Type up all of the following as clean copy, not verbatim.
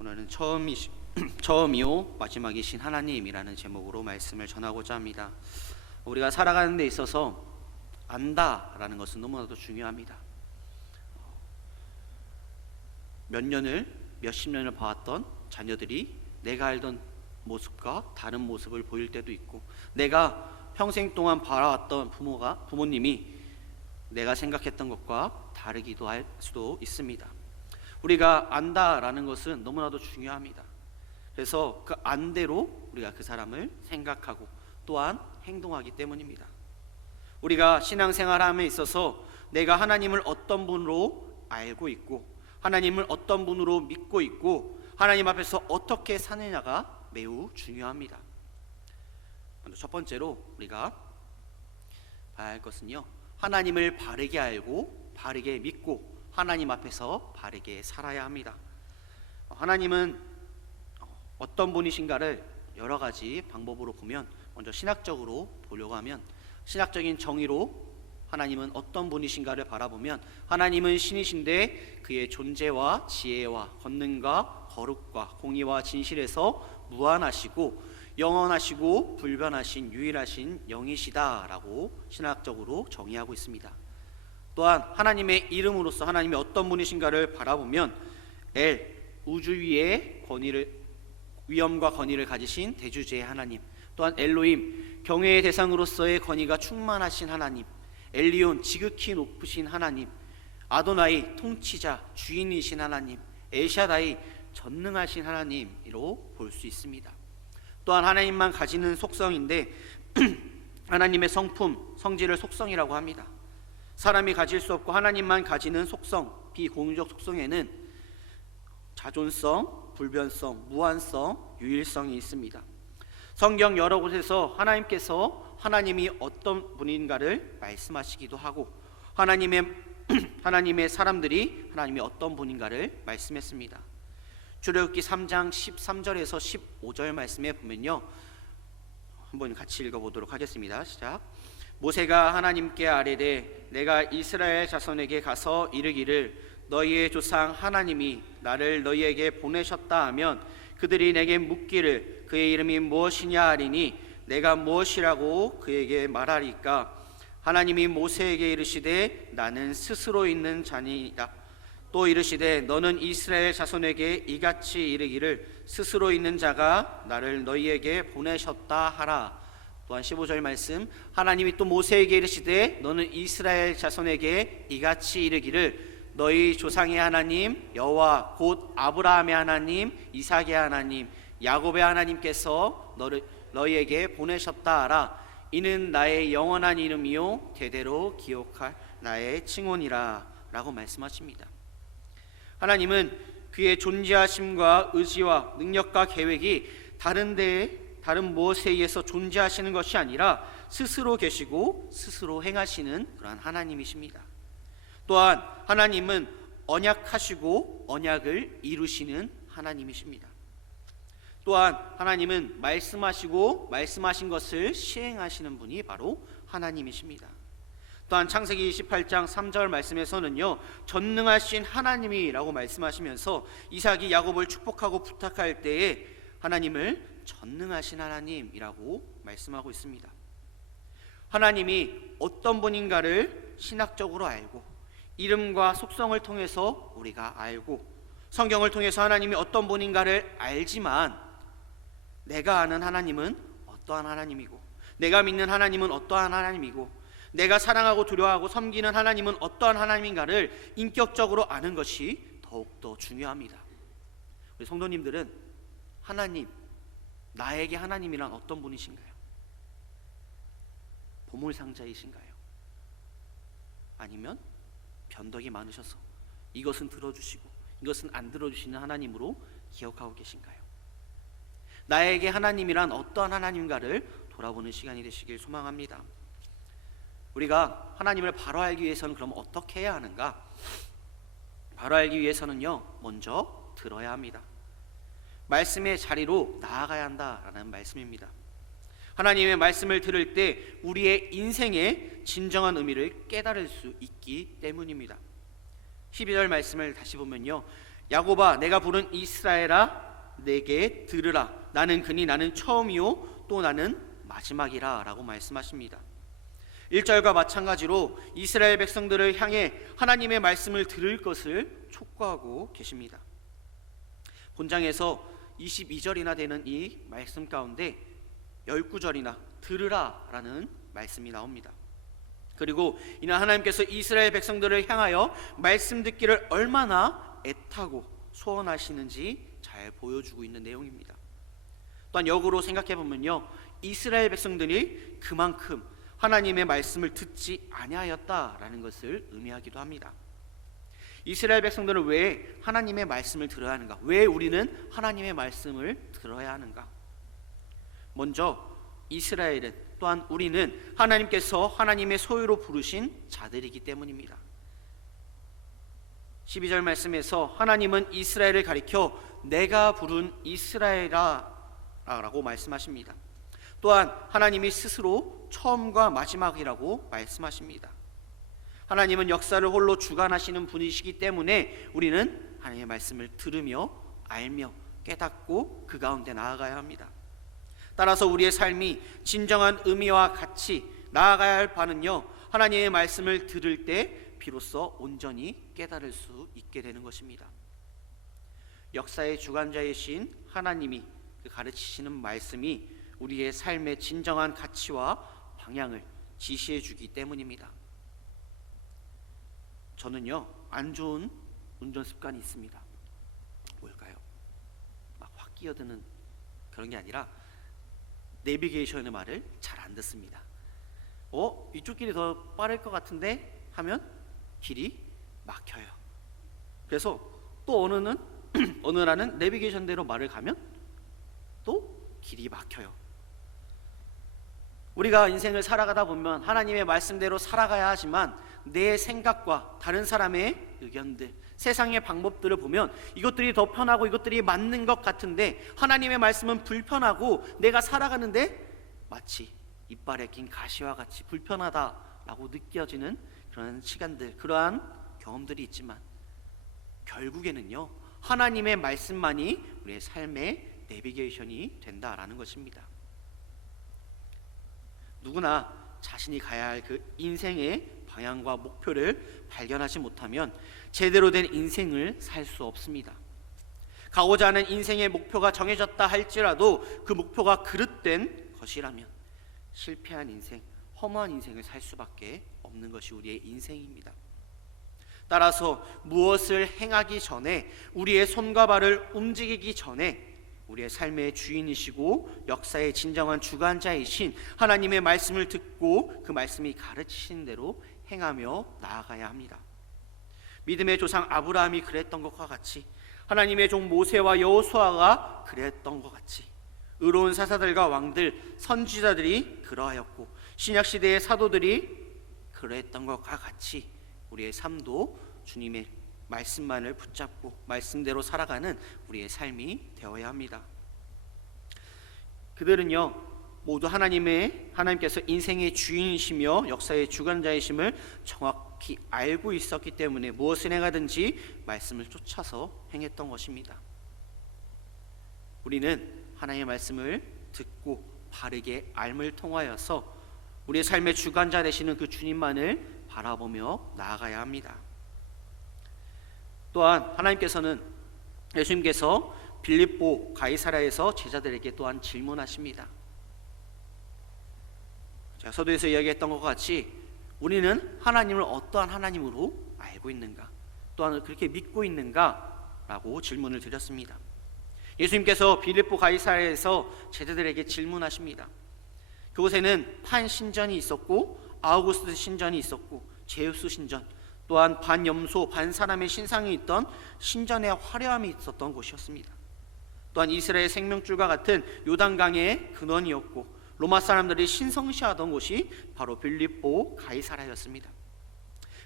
오늘은 처음이요 마지막이신 하나님이라는 제목으로 말씀을 전하고자 합니다. 우리가 살아가는 데 있어서 안다라는 것은 너무나도 중요합니다. 몇십 년을 봐왔던 자녀들이 내가 알던 모습과 다른 모습을 보일 때도 있고, 내가 평생 동안 바라왔던 부모님이 내가 생각했던 것과 다르기도 할 수도 있습니다. 우리가 안다라는 것은 너무나도 중요합니다. 그래서 그 안대로 우리가 그 사람을 생각하고 또한 행동하기 때문입니다. 우리가 신앙생활함에 있어서 내가 하나님을 어떤 분으로 알고 있고, 하나님을 어떤 분으로 믿고 있고, 하나님 앞에서 어떻게 사느냐가 매우 중요합니다. 먼저 첫 번째로 우리가 봐야 할 것은요, 하나님을 바르게 알고 바르게 믿고 하나님 앞에서 바르게 살아야 합니다. 하나님은 어떤 분이신가를 여러 가지 방법으로 보면, 먼저 신학적으로 보려고 하면 신학적인 정의로 하나님은 어떤 분이신가를 바라보면, 하나님은 신이신데 그의 존재와 지혜와 권능과 거룩과 공의와 진실에서 무한하시고 영원하시고 불변하신 유일하신 영이시다라고 신학적으로 정의하고 있습니다. 또한 하나님의 이름으로서 하나님이 어떤 분이신가를 바라보면 우주 위에 위엄과 권위를 가지신 대주제의 하나님, 또한 엘로힘, 경외의 대상으로서의 권위가 충만하신 하나님, 엘리온, 지극히 높으신 하나님, 아도나이, 통치자, 주인이신 하나님, 엘샤다이, 전능하신 하나님으로 볼 수 있습니다. 또한 하나님만 가지는 속성인데 하나님의 성품, 성질을 속성이라고 합니다. 사람이 가질 수 없고 하나님만 가지는 속성, 비공유적 속성에는 자존성, 불변성, 무한성, 유일성이 있습니다. 성경 여러 곳에서 하나님께서 하나님이 어떤 분인가를 말씀하시기도 하고, 하나님의 사람들이 하나님이 어떤 분인가를 말씀했습니다. 출애굽기 3장 13절에서 15절 말씀에 보면요, 한번 같이 읽어보도록 하겠습니다. 시작. 모세가 하나님께 아뢰되 내가 이스라엘 자손에게 가서 이르기를 너희의 조상 하나님이 나를 너희에게 보내셨다 하면 그들이 내게 묻기를 그의 이름이 무엇이냐 하리니 내가 무엇이라고 그에게 말하리까? 하나님이 모세에게 이르시되 나는 스스로 있는 자니라. 또 이르시되 너는 이스라엘 자손에게 이같이 이르기를 스스로 있는 자가 나를 너희에게 보내셨다 하라. 또한 15절 말씀, 하나님이 또 모세에게 이르시되 너는 이스라엘 자손에게 이같이 이르기를 너희 조상의 하나님 여호와 곧 아브라함의 하나님, 이삭의 하나님, 야곱의 하나님께서 너희에게 보내셨다 하라. 이는 나의 영원한 이름이요 대대로 기억할 나의 칭혼이라 라고 말씀하십니다. 하나님은 그의 존재하심과 의지와 능력과 계획이 다른 무엇에 의해서 존재하시는 것이 아니라 스스로 계시고 스스로 행하시는 그러한 하나님이십니다. 또한 하나님은 언약하시고 언약을 이루시는 하나님이십니다. 또한 하나님은 말씀하시고 말씀하신 것을 시행하시는 분이 바로 하나님이십니다. 또한 창세기 28장 3절 말씀에서는요, 전능하신 하나님이라고 말씀하시면서 이삭이 야곱을 축복하고 부탁할 때에 하나님을 전능하신 하나님이라고 말씀하고 있습니다. 하나님이 어떤 분인가를 신학적으로 알고, 이름과 속성을 통해서 우리가 알고, 성경을 통해서 하나님이 어떤 분인가를 알지만, 내가 아는 하나님은 어떠한 하나님이고, 내가 믿는 하나님은 어떠한 하나님이고, 내가 사랑하고 두려워하고 섬기는 하나님은 어떠한 하나님인가를 인격적으로 아는 것이 더욱더 중요합니다. 우리 성도님들은 하나님, 나에게 하나님이란 어떤 분이신가요? 보물상자이신가요? 아니면 변덕이 많으셔서 이것은 들어주시고 이것은 안 들어주시는 하나님으로 기억하고 계신가요? 나에게 하나님이란 어떠한 하나님인가를 돌아보는 시간이 되시길 소망합니다. 우리가 하나님을 바로 알기 위해서는 그럼 어떻게 해야 하는가? 바로 알기 위해서는요, 먼저 들어야 합니다. 말씀의 자리로 나아가야 한다라는 말씀입니다. 하나님의 말씀을 들을 때 우리의 인생의 진정한 의미를 깨달을 수 있기 때문입니다. 12절 말씀을 다시 보면요, 야곱아 내가 부른 이스라엘아 내게 들으라. 나는 처음이요 또 나는 마지막이라 라고 말씀하십니다. 1절과 마찬가지로 이스라엘 백성들을 향해 하나님의 말씀을 들을 것을 촉구하고 계십니다. 본장에서 22절이나 되는 이 말씀 가운데 19절이나 들으라 라는 말씀이 나옵니다. 그리고 이는 하나님께서 이스라엘 백성들을 향하여 말씀 듣기를 얼마나 애타고 소원하시는지 잘 보여주고 있는 내용입니다. 또한 역으로 생각해 보면요, 이스라엘 백성들이 그만큼 하나님의 말씀을 듣지 아니하였다라는 것을 의미하기도 합니다. 이스라엘 백성들은 왜 하나님의 말씀을 들어야 하는가? 왜 우리는 하나님의 말씀을 들어야 하는가? 먼저 이스라엘은 또한 우리는 하나님께서 하나님의 소유로 부르신 자들이기 때문입니다. 12절 말씀에서 하나님은 이스라엘을 가리켜 내가 부른 이스라엘아 라고 말씀하십니다. 또한 하나님이 스스로 처음과 마지막이라고 말씀하십니다. 하나님은 역사를 홀로 주관하시는 분이시기 때문에 우리는 하나님의 말씀을 들으며 알며 깨닫고 그 가운데 나아가야 합니다. 따라서 우리의 삶이 진정한 의미와 가치 나아가야 할 바는요, 하나님의 말씀을 들을 때 비로소 온전히 깨달을 수 있게 되는 것입니다. 역사의 주관자이신 하나님이 가르치시는 말씀이 우리의 삶의 진정한 가치와 방향을 지시해 주기 때문입니다. 저는요, 안 좋은 운전 습관이 있습니다. 뭘까요? 막 확 끼어드는 그런 게 아니라 내비게이션의 말을 잘 안 듣습니다. 이쪽 길이 더 빠를 것 같은데 하면 길이 막혀요. 그래서 또 어느 날은 내비게이션대로 말을 가면 또 길이 막혀요. 우리가 인생을 살아가다 보면 하나님의 말씀대로 살아가야 하지만 내 생각과 다른 사람의 의견들, 세상의 방법들을 보면 이것들이 더 편하고 이것들이 맞는 것 같은데 하나님의 말씀은 불편하고 내가 살아가는데 마치 이빨에 낀 가시와 같이 불편하다라고 느껴지는 그런 시간들, 그러한 경험들이 있지만 결국에는요, 하나님의 말씀만이 우리의 삶의 내비게이션이 된다라는 것입니다. 누구나 자신이 가야 할 그 인생의 방향과 목표를 발견하지 못하면 제대로 된 인생을 살 수 없습니다. 가고자 하는 인생의 목표가 정해졌다 할지라도 그 목표가 그릇된 것이라면 실패한 인생, 허무한 인생을 살 수밖에 없는 것이 우리의 인생입니다. 따라서 무엇을 행하기 전에, 우리의 손과 발을 움직이기 전에 우리의 삶의 주인이시고 역사의 진정한 주관자이신 하나님의 말씀을 듣고 그 말씀이 가르치신 대로 행하며 나아가야 합니다. 믿음의 조상 아브라함이 그랬던 것과 같이, 하나님의 종 모세와 여호수아가 그랬던 것 같이, 의로운 사사들과 왕들, 선지자들이 그러하였고 신약시대의 사도들이 그랬던 것과 같이 우리의 삶도 주님의 말씀만을 붙잡고 말씀대로 살아가는 우리의 삶이 되어야 합니다. 그들은요, 모두 하나님께서 인생의 주인이시며 역사의 주관자이심을 정확히 알고 있었기 때문에 무엇을 행하든지 말씀을 쫓아서 행했던 것입니다. 우리는 하나님의 말씀을 듣고 바르게 알을 통하여서 우리의 삶의 주관자 되시는 그 주님만을 바라보며 나아가야 합니다. 또한 예수님께서 빌립보 가이사랴에서 제자들에게 또한 질문하십니다. 제가 서두에서 이야기했던 것 같이 우리는 하나님을 어떠한 하나님으로 알고 있는가, 또한 그렇게 믿고 있는가 라고 질문을 드렸습니다. 예수님께서 빌립보 가이사랴에서 제자들에게 질문하십니다. 그곳에는 판 신전이 있었고 아우구스트 신전이 있었고 제우스 신전, 또한 반염소 반사람의 신상이 있던 신전의 화려함이 있었던 곳이었습니다. 또한 이스라엘 생명줄과 같은 요단강의 근원이었고 로마 사람들이 신성시하던 곳이 바로 빌립보 가이사랴였습니다.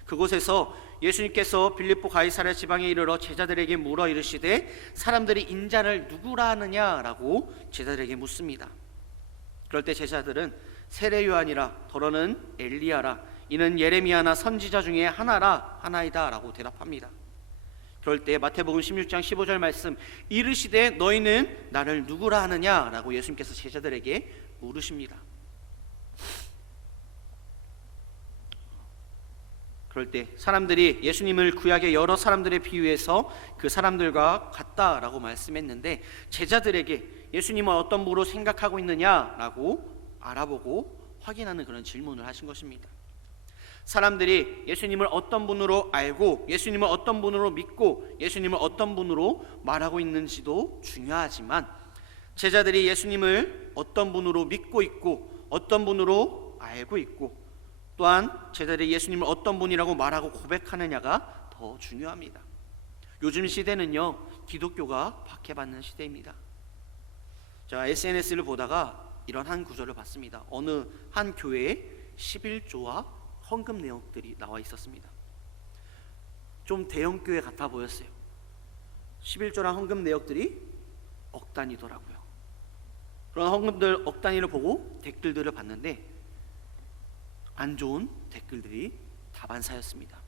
그곳에서 예수님께서 빌립보 가이사랴 지방에 이르러 제자들에게 물어 이르시되 사람들이 인자를 누구라 하느냐라고 제자들에게 묻습니다. 그럴 때 제자들은 세례 요한이라, 더러는 엘리야라, 이는 예레미야나 선지자 중에 하나이다 라고 대답합니다. 그럴 때 마태복음 16장 15절 말씀, 이르시되 너희는 나를 누구라 하느냐라고 예수님께서 제자들에게 물으십니다. 그럴 때 사람들이 예수님을 구약의 여러 사람들에 비유해서 그 사람들과 같다라고 말씀했는데, 제자들에게 예수님은 어떤 분으로 생각하고 있느냐라고 알아보고 확인하는 그런 질문을 하신 것입니다. 사람들이 예수님을 어떤 분으로 알고 예수님을 어떤 분으로 믿고 예수님을 어떤 분으로 말하고 있는지도 중요하지만, 제자들이 예수님을 어떤 분으로 믿고 있고 어떤 분으로 알고 있고, 또한 제자들이 예수님을 어떤 분이라고 말하고 고백하느냐가 더 중요합니다. 요즘 시대는요, 기독교가 박해받는 시대입니다. 제가 SNS를 보다가 이런 한 구절을 봤습니다. 어느 한 교회에 11조와 헌금 내역들이 나와 있었습니다. 좀 대형 교회 같아 보였어요. 11조랑 헌금 내역들이 억 단위더라고요. 그런 헌금들 억 단위를 보고 댓글들을 봤는데 안 좋은 댓글들이 다반사였습니다.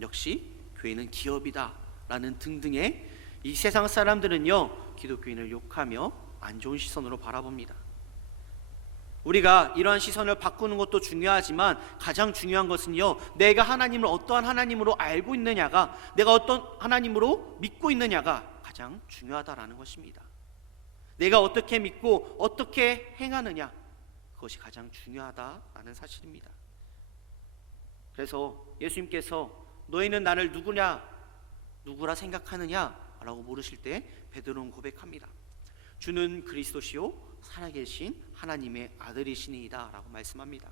역시 교회는 기업이다 라는 등등의 이 세상 사람들은요, 기독교인을 욕하며 안 좋은 시선으로 바라봅니다. 우리가 이러한 시선을 바꾸는 것도 중요하지만, 가장 중요한 것은요, 내가 하나님을 어떠한 하나님으로 알고 있느냐가, 내가 어떤 하나님으로 믿고 있느냐가 가장 중요하다라는 것입니다. 내가 어떻게 믿고 어떻게 행하느냐, 그것이 가장 중요하다라는 사실입니다. 그래서 예수님께서 너희는 나를 누구라 생각하느냐 라고 물으실 때 베드로는 고백합니다. 주는 그리스도시요 살아계신 하나님의 아들이시니이다 라고 말씀합니다.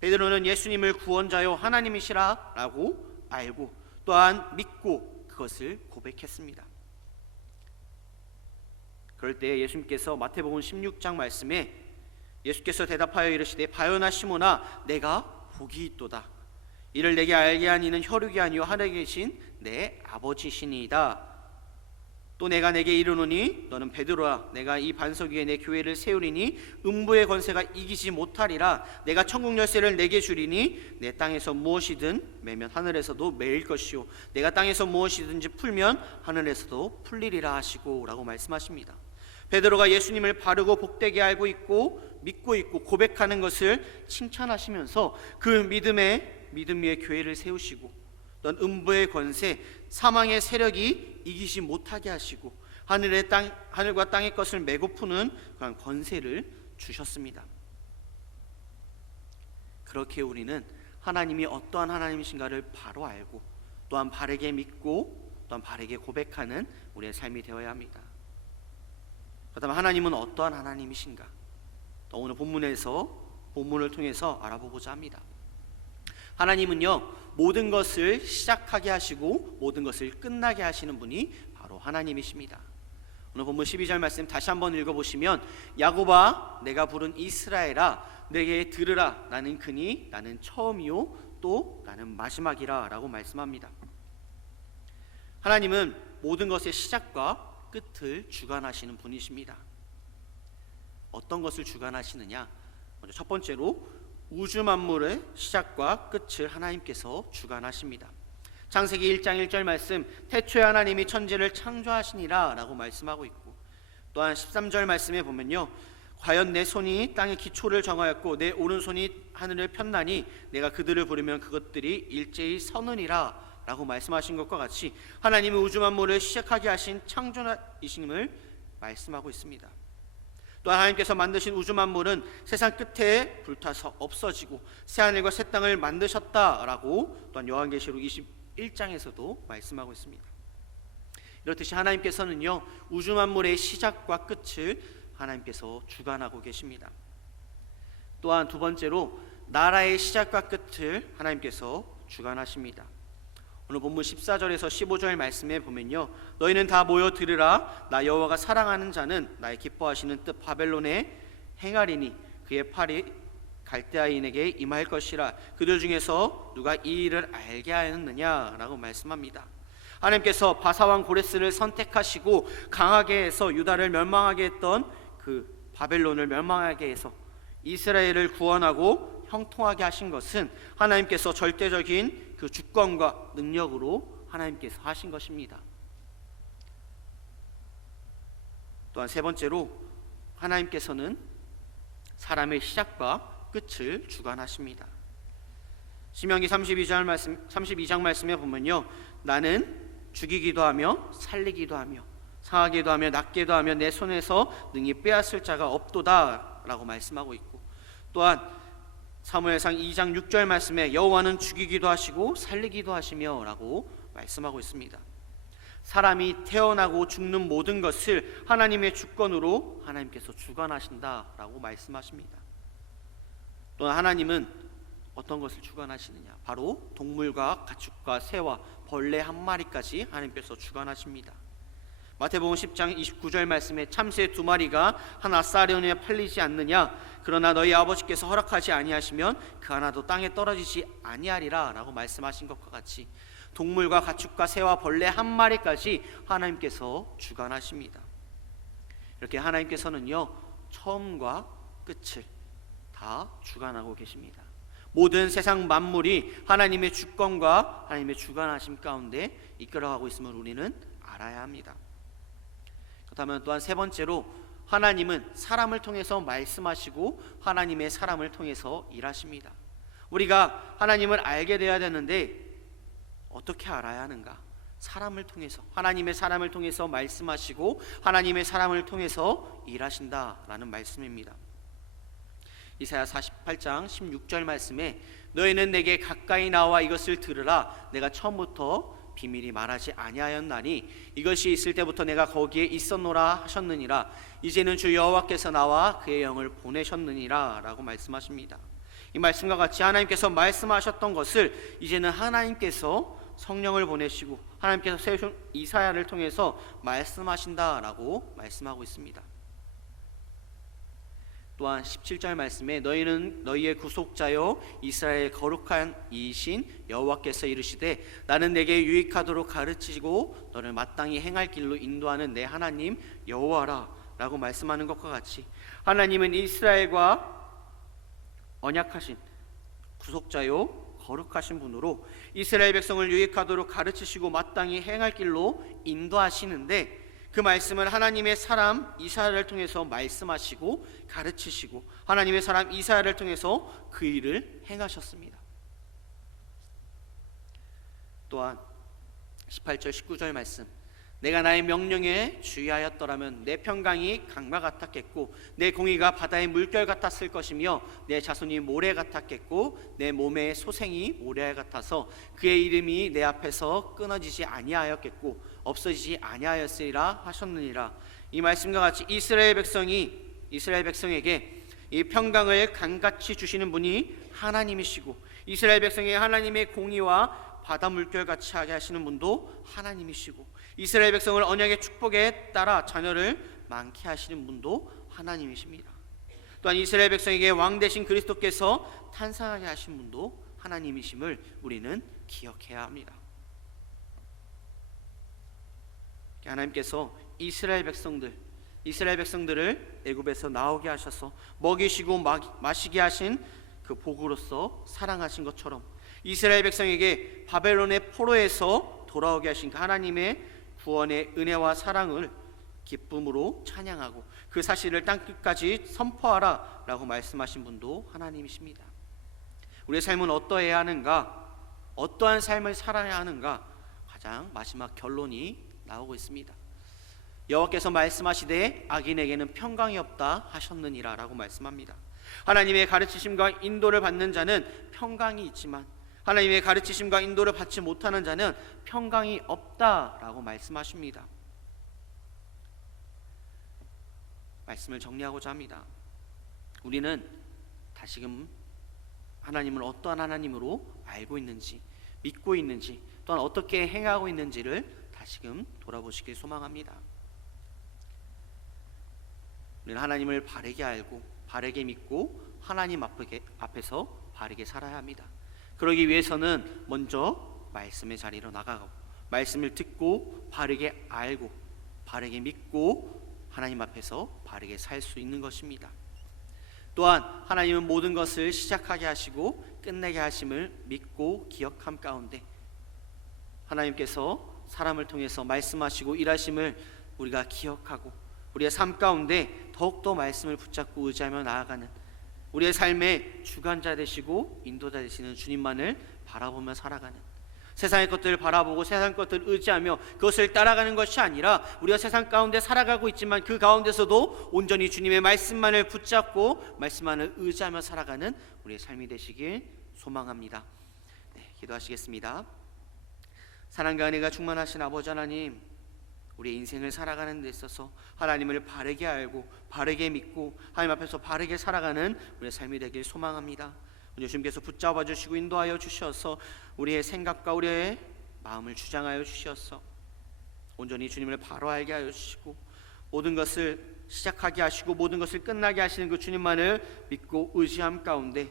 베드로는 예수님을 구원자요 하나님이시라 라고 알고 또한 믿고 그것을 고백했습니다. 그럴 때 예수님께서 마태복음 16장 말씀에 예수께서 대답하여 이르시되 바요나 시몬아 내가 복이 있도다. 이를 내게 알게 한 이는 혈육이 아니요 하늘에 계신 내 아버지시니이다. 또 내가 내게 이르노니 너는 베드로라. 내가 이 반석 위에 내 교회를 세우리니 음부의 권세가 이기지 못하리라. 내가 천국 열쇠를 내게 주리니 내 땅에서 무엇이든 매면 하늘에서도 매일 것이요 내가 땅에서 무엇이든지 풀면 하늘에서도 풀리리라 하시고 라고 말씀하십니다. 베드로가 예수님을 바르고 복되게 알고 있고 믿고 있고 고백하는 것을 칭찬하시면서 그 믿음 위에 교회를 세우시고, 또 음부의 권세, 사망의 세력이 이기지 못하게 하시고 하늘과 땅의 것을 메고 푸는 그런 권세를 주셨습니다. 그렇게 우리는 하나님이 어떠한 하나님이신가를 바로 알고 또한 바르게 믿고 또한 바르게 고백하는 우리의 삶이 되어야 합니다. 그렇다면 하나님은 어떠한 하나님이신가? 오늘 본문을 통해서 알아보고자 합니다. 하나님은요, 모든 것을 시작하게 하시고 모든 것을 끝나게 하시는 분이 바로 하나님이십니다. 오늘 본문 12절 말씀 다시 한번 읽어보시면, 야곱아 내가 부른 이스라엘아 내게 들으라. 나는 그니 나는 처음이요 또 나는 마지막이라 라고 말씀합니다. 하나님은 모든 것의 시작과 끝을 주관하시는 분이십니다. 어떤 것을 주관하시느냐? 먼저 첫 번째로 우주 만물의 시작과 끝을 하나님께서 주관하십니다. 창세기 1장 1절 말씀, 태초에 하나님이 천지를 창조하시니라 라고 말씀하고 있고, 또한 13절 말씀에 보면요, 과연 내 손이 땅의 기초를 정하였고 내 오른손이 하늘을 폈나니 내가 그들을 부르면 그것들이 일제히 서느니라 라고 말씀하신 것과 같이, 하나님이 우주 만물을 시작하게 하신 창조이심을 말씀하고 있습니다. 또한 하나님께서 만드신 우주 만물은 세상 끝에 불타서 없어지고 새하늘과 새 땅을 만드셨다라고 또한 요한계시록 21장에서도 말씀하고 있습니다. 이렇듯이 하나님께서는요, 우주 만물의 시작과 끝을 하나님께서 주관하고 계십니다. 또한 두 번째로 나라의 시작과 끝을 하나님께서 주관하십니다. 오늘 본문 14절에서 15절 말씀에 보면요, 너희는 다 모여 들으라. 나 여호와가 사랑하는 자는 나의 기뻐하시는 뜻 바벨론에 행하리니 그의 팔이 갈대아인에게 임할 것이라. 그들 중에서 누가 이 일을 알게 하였느냐 라고 말씀합니다. 하나님께서 바사왕 고레스를 선택하시고 강하게 해서 유다를 멸망하게 했던 그 바벨론을 멸망하게 해서 이스라엘을 구원하고 형통하게 하신 것은 하나님께서 절대적인 그 주권과 능력으로 하나님께서 하신 것입니다. 또한 세 번째로 하나님께서는 사람의 시작과 끝을 주관하십니다. 신명기 32장 말씀에 보면요, 나는 죽이기도 하며 살리기도 하며 상하게도 하며 낫게도 하며 내 손에서 능히 빼앗을 자가 없도다 라고 말씀하고 있고, 또한 사무엘상 2장 6절 말씀에 여호와는 죽이기도 하시고 살리기도 하시며 라고 말씀하고 있습니다. 사람이 태어나고 죽는 모든 것을 하나님의 주권으로 하나님께서 주관하신다라고 말씀하십니다. 또한 하나님은 어떤 것을 주관하시느냐? 바로 동물과 가축과 새와 벌레 한 마리까지 하나님께서 주관하십니다. 마태복음 10장 29절 말씀에 참새 2마리가 한 아사리온에 팔리지 않느냐? 그러나 너희 아버지께서 허락하지 아니하시면 그 하나도 땅에 떨어지지 아니하리라 라고 말씀하신 것과 같이 동물과 가축과 새와 벌레 한 마리까지 하나님께서 주관하십니다. 이렇게 하나님께서는요, 처음과 끝을 다 주관하고 계십니다. 모든 세상 만물이 하나님의 주권과 하나님의 주관하심 가운데 이끌어가고 있음을 우리는 알아야 합니다. 그렇다면 또한 세 번째로 하나님은 사람을 통해서 말씀하시고 하나님의 사람을 통해서 일하십니다. 우리가 하나님을 알게 되어야 되는데 어떻게 알아야 하는가? 사람을 통해서, 하나님의 사람을 통해서 말씀하시고 하나님의 사람을 통해서 일하신다라는 말씀입니다. 이사야 48장 16절 말씀에 너희는 내게 가까이 나와 이것을 들으라. 내가 처음부터 비밀이 말하지 아니하였나니 이것이 있을 때부터 내가 거기에 있었노라 하셨느니라. 이제는 주 여호와께서 나와 그의 영을 보내셨느니라 라고 말씀하십니다. 이 말씀과 같이 하나님께서 말씀하셨던 것을 이제는 하나님께서 성령을 보내시고 하나님께서 세우신 이사야를 통해서 말씀하신다라고 말씀하고 있습니다. 또한 17절 말씀에 너희는 너희의 구속자여 이스라엘 거룩한 이이신 여호와께서 이르시되 나는 내게 유익하도록 가르치시고 너를 마땅히 행할 길로 인도하는 내 하나님 여호와라 라고 말씀하는 것과 같이 하나님은 이스라엘과 언약하신 구속자요 거룩하신 분으로 이스라엘 백성을 유익하도록 가르치시고 마땅히 행할 길로 인도하시는데 그 말씀을 하나님의 사람 이사야를 통해서 말씀하시고 가르치시고 하나님의 사람 이사야를 통해서 그 일을 행하셨습니다. 또한 18절 19절 말씀 내가 나의 명령에 주의하였더라면 내 평강이 강과 같았겠고 내 공의가 바다의 물결 같았을 것이며 내 자손이 모래 같았겠고 내 몸의 소생이 모래 같아서 그의 이름이 내 앞에서 끊어지지 아니하였겠고 없어지지 아니하였으리라 하셨느니라. 이 말씀과 같이 이스라엘 백성에게 이 평강을 강같이 주시는 분이 하나님이시고 이스라엘 백성에게 하나님의 공의와 바다 물결같이 하게 하시는 분도 하나님이시고 이스라엘 백성을 언약의 축복에 따라 자녀를 많게 하시는 분도 하나님이십니다. 또한 이스라엘 백성에게 왕 되신 그리스도께서 탄생하게 하신 분도 하나님이심을 우리는 기억해야 합니다. 하나님께서 이스라엘 백성들을 애굽에서 나오게 하셔서 먹이시고 마시게 하신 그 복으로서 사랑하신 것처럼 이스라엘 백성에게 바벨론의 포로에서 돌아오게 하신 그 하나님의 구원의 은혜와 사랑을 기쁨으로 찬양하고 그 사실을 땅끝까지 선포하라 라고 말씀하신 분도 하나님이십니다. 우리의 삶은 어떠해야 하는가? 어떠한 삶을 살아야 하는가? 가장 마지막 결론이 나오고 있습니다. 여호와께서 말씀하시되 악인에게는 평강이 없다 하셨느니라 라고 말씀합니다. 하나님의 가르치심과 인도를 받는 자는 평강이 있지만 하나님의 가르치심과 인도를 받지 못하는 자는 평강이 없다라고 말씀하십니다. 말씀을 정리하고자 합니다. 우리는 다시금 하나님을 어떠한 하나님으로 알고 있는지, 믿고 있는지, 또한 어떻게 행하고 있는지를 다시금 돌아보시길 소망합니다. 우리는 하나님을 바르게 알고 바르게 믿고 하나님 앞에서 바르게 살아야 합니다. 그러기 위해서는 먼저 말씀의 자리로 나가고 말씀을 듣고 바르게 알고 바르게 믿고 하나님 앞에서 바르게 살 수 있는 것입니다. 또한 하나님은 모든 것을 시작하게 하시고 끝내게 하심을 믿고 기억함 가운데 하나님께서 사람을 통해서 말씀하시고 일하심을 우리가 기억하고 우리의 삶 가운데 더욱더 말씀을 붙잡고 의지하며 나아가는 우리의 삶의 주관자 되시고 인도자 되시는 주님만을 바라보며 살아가는, 세상의 것들을 바라보고 세상 것들을 의지하며 그것을 따라가는 것이 아니라 우리가 세상 가운데 살아가고 있지만 그 가운데서도 온전히 주님의 말씀만을 붙잡고 말씀만을 의지하며 살아가는 우리의 삶이 되시길 소망합니다. 네, 기도하시겠습니다. 사랑과 은혜가 충만하신 아버지 하나님, 우리의 인생을 살아가는 데 있어서 하나님을 바르게 알고 바르게 믿고 하나님 앞에서 바르게 살아가는 우리의 삶이 되길 소망합니다. 오늘 주님께서 붙잡아 주시고 인도하여 주셔서 우리의 생각과 우리의 마음을 주장하여 주셔서 온전히 주님을 바로 알게 하여 주시고 모든 것을 시작하게 하시고 모든 것을 끝나게 하시는 그 주님만을 믿고 의지함 가운데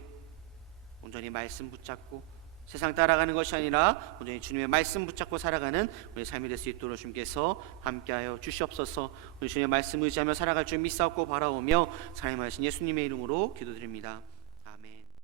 온전히 말씀 붙잡고 세상 따라가는 것이 아니라 온전히 주님의 말씀 붙잡고 살아가는 우리의 삶이 될 수 있도록 주님께서 함께하여 주시옵소서. 오늘 주님의 말씀 의지하며 살아갈 줄 믿사옵고 바라오며 사랑하신 예수님의 이름으로 기도드립니다. 아멘.